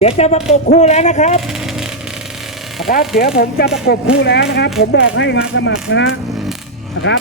เดี๋ยวจะประกบคู่แล้วนะครับนะครับ เดี๋ยวผมจะประกบคู่แล้วนะครับ ผมบอกให้มาสมัครนะฮะนะครับ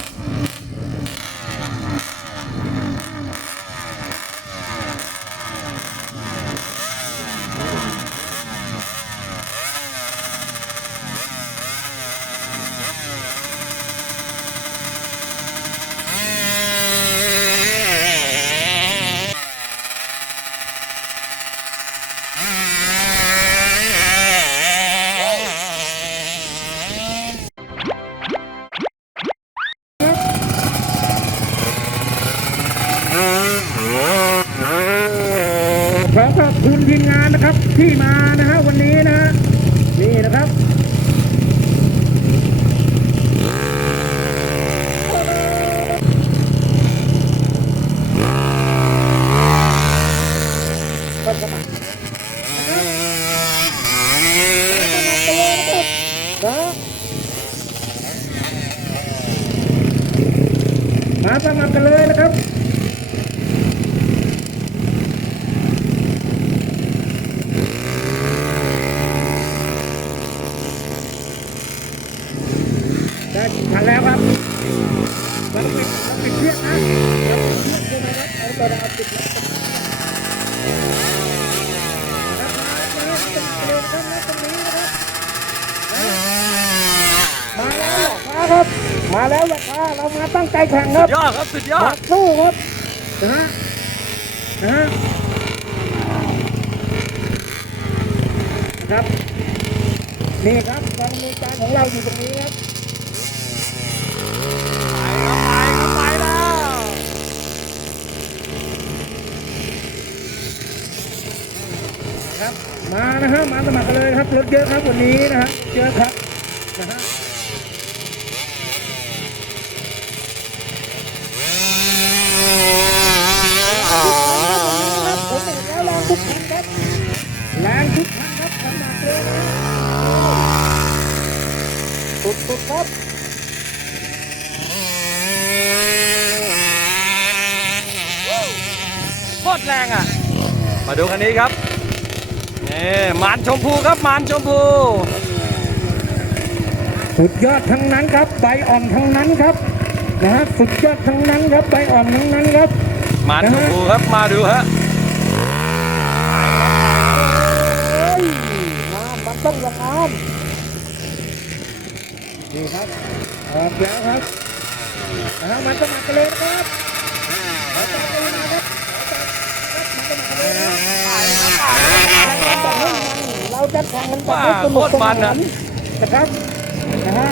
ขอขอบคุณทีมงานนะครับ ที่มานะฮะวันนี้นะ นี่นะครับมัครนะครับมาสมัครกันเลยนะครับ ได้ทันแล้วครับมันปิดมันปิดเชือกนะมันปิดเชือกใช่ไหมครับเอาตัวดาวปิดแล้วมาแล้วมาครับ มาแล้วราคาเรามาตั้งใจแข่งครับยอดครับสุดยอมาดสู้ครับนะฮะนะฮะนะครับนี่ครับกองมือการของเราอยู่ตรงนี้ครับไปครับไปแล้วครับมานะฮะมาสมัครกันเลยครับรถเยอะครับวันนี้นะฮะเยอะครับนะฮะครับผมเห็นแล้วแรงทุกคันครับแรงทุกคันครับสมัครเลยนะ สุดๆครับโคตรแรงอะ มาดูคันนี้ครับนี่มานชมพูครับมานชมพู สุดยอดทั้งนั้นครับใบอ่อนทั้งนั้นครับนะฮะสุดยอดทั้งนั้นครับใบอ่อนทั้งนั้นครับมานชมพูครับมาดูฮะ เฮ้ยน้ำมันต้องอย่างน้ำนี่ ครับ ออกแล้วครับนะฮะมันสมัครกันเลยนะครับมากกันเลยนะครับขอฝากครับมันสมัครกันเลยนะครับเราจะแข่งกันแบบสนุกสนานนะครับนะฮะ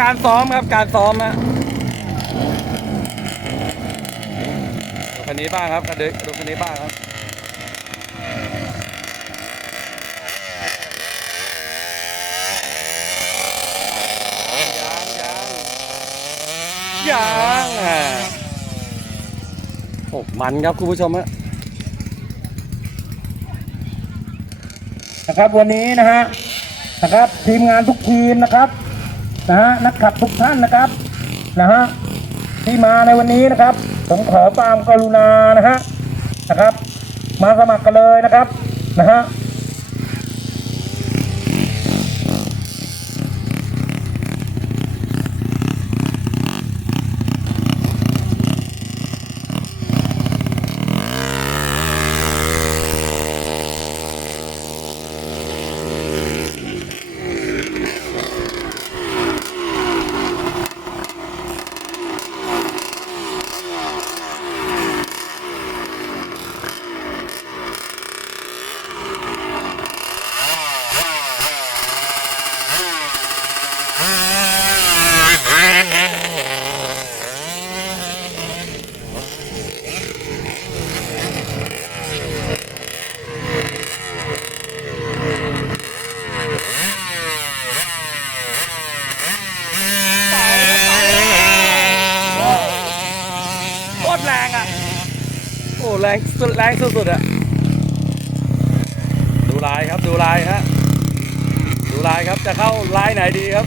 การซ้อมครับการซ้อมฮะดูคันนี้บ้างครับกระดึกดูคันนี้บ้างครับยางยางยางอะโอ้มันครับคุณผู้ชมฮะนะครับวันนี้นะฮะนะครับทีมงานทุกทีมนะครับ นะฮะนักขับทุกท่านนะครับนะฮะที่มาในวันนี้นะครับ ผมขอความกรุณานะฮะนะครับ มาสมัครกันเลยนะครับนะฮะ ม ตรแรงอะ โอ้แรงสุดแรงสุดๆอะดูลายครับดูลายฮะดูลายครับจะเข้าลายไหนดีครับ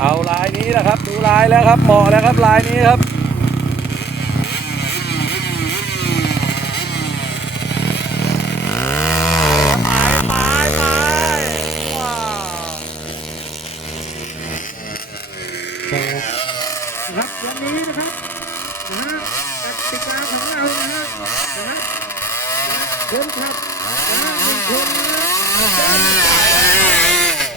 เอาลายนี้แหละครับ ดูลายแล้วครับเหมาะแล้วครับลายนี้ครับ ไปไปไปว้าว ครับวันนี้นะครับ นะฮะกติกาของเรานะฮะนะครับคนขับนะฮะหนึ่งคนนะฮะ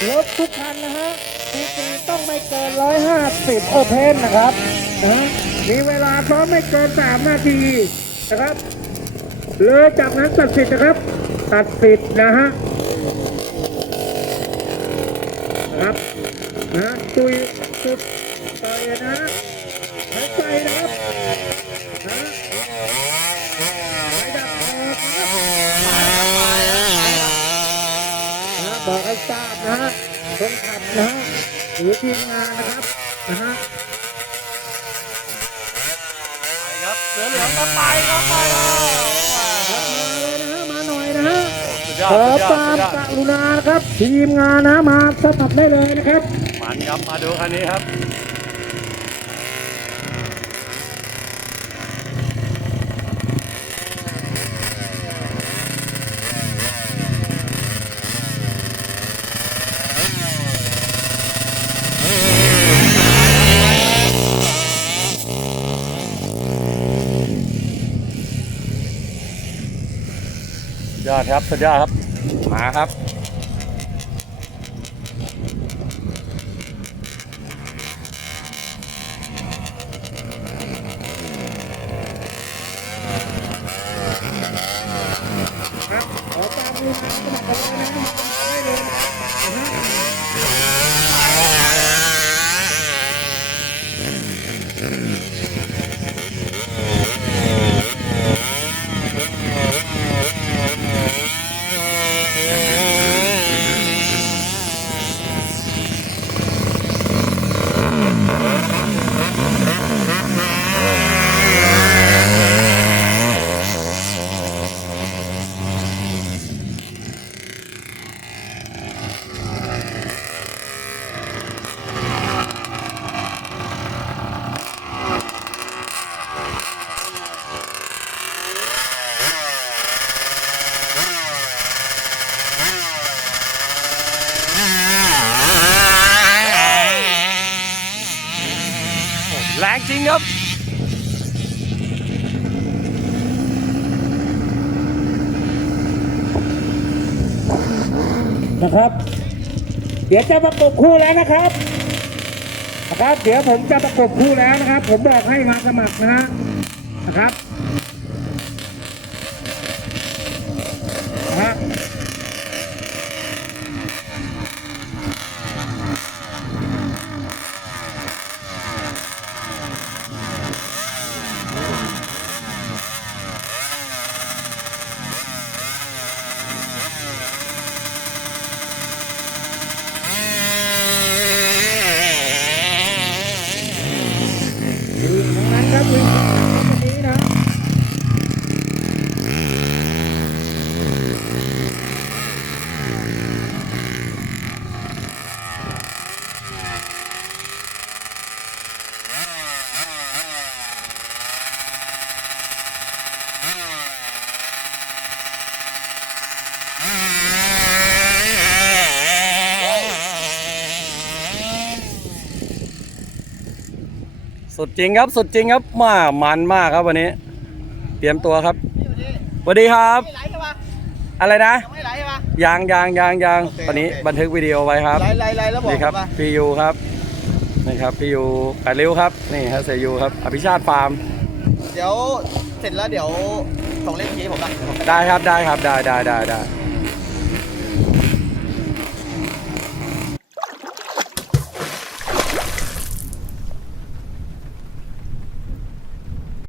รถทุกคันนะฮะทีเต้องไม่เกินร้อยห้าสิบโอเพนนะครับนะมีเวลาซ้อมไม่เกินสามนาทีนะครับเลยจากนั้นตัดสิทธิ์นะครับ ตัดสิทธิ์นะฮะนะครับนะตุยสุดต่อยนะฮะหายใจนะครับนะไม่ดับออกนะครับนะ บอกให้ทราบนะฮะคนขับนะฮะหรือทีมงานนะครับนะฮะไปครับเสือเหลืองก็ไปก็ไปมาเลยนะฮะมาหน่อยนะฮะขอตามกรุณานะครับ ทีมงานนะมาสมัครได้เลยนะครับมันครับมาดูคันนี้ครับ ครับสุดยอดครับ มาครับครับขอตามกรุณาสมัครกันเลยนะมาได้เลยนะฮะ แรงจริงครับนะครับ เดี๋ยวจะประกบคู่แล้วนะครับนะครับ เดี๋ยวผมจะประกบคู่แล้วนะครับ ผมบอกให้มาสมัครนะฮะนะครับนะฮะ ดูทั้งนั้นครับดูวันนี้นะ สุดจริงครับ สุดจริงครับมามันมากครับวันนี้ เตรียมตัวครับสวัสดีครับ ไม่ไหลใช่ปะอะไรนะยังไม่ไหลใช่ปะ ยางยางยางยางโอเคตอนนี้โอเค บันทึกวิดีโอไว้ครับ ไหลไหลไหลแล้วบอกนี่ครับผมปะพี่ยูครับนี่ครับพี่ยูแปดริ้วครับนี่ฮะเซยูครับอภิชาติฟาร์มเดี๋ยวเสร็จแล้วเดี๋ยวส่งเลขคีย์ผมนะได้ครับได้ครับได้ได้ได้ได้โ